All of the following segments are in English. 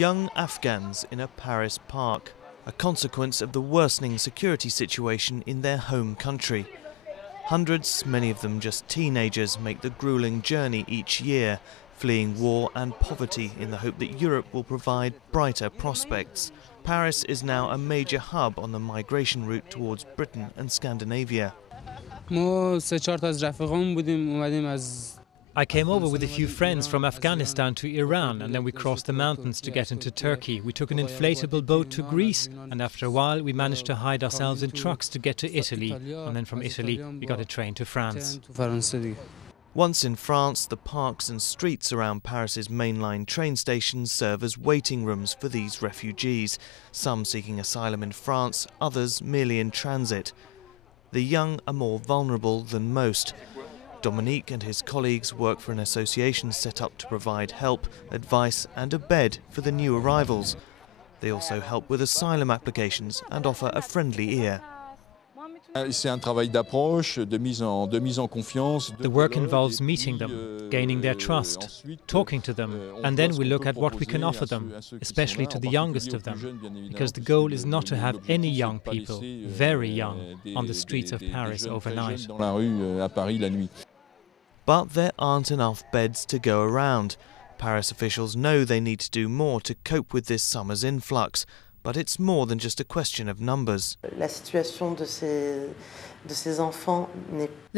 Young Afghans in a Paris park, a consequence of the worsening security situation in their home country. Hundreds, many of them just teenagers, make the grueling journey each year, fleeing war and poverty in the hope that Europe will provide brighter prospects. Paris is now a major hub on the migration route towards Britain and Scandinavia. I came over with a few friends from Afghanistan to Iran, and then we crossed the mountains to get into Turkey. We took an inflatable boat to Greece, and after a while we managed to hide ourselves in trucks to get to Italy, and then from Italy we got a train to France. Once in France, the parks and streets around Paris's mainline train stations serve as waiting rooms for these refugees, some seeking asylum in France, others merely in transit. The young are more vulnerable than most. Dominique and his colleagues work for an association set up to provide help, advice and a bed for the new arrivals. They also help with asylum applications and offer a friendly ear. The work involves meeting them, gaining their trust, talking to them, and then we look at what we can offer them, especially to the youngest of them, because the goal is not to have any young people, very young, on the streets of Paris overnight. But there aren't enough beds to go around. Paris officials know they need to do more to cope with this summer's influx. But it's more than just a question of numbers. The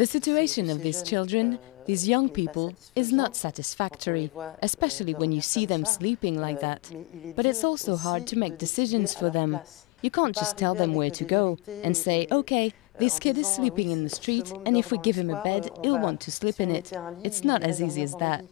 situation of these children, these young people, is not satisfactory, especially when you see them sleeping like that. But it's also hard to make decisions for them. You can't just tell them where to go and say, okay, this kid is sleeping in the street, and if we give him a bed, he'll want to sleep in it. It's not as easy as that.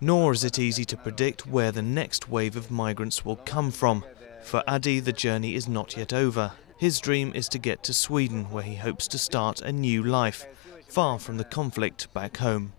Nor is it easy to predict where the next wave of migrants will come from. For Adi, the journey is not yet over. His dream is to get to Sweden, where he hopes to start a new life, far from the conflict back home.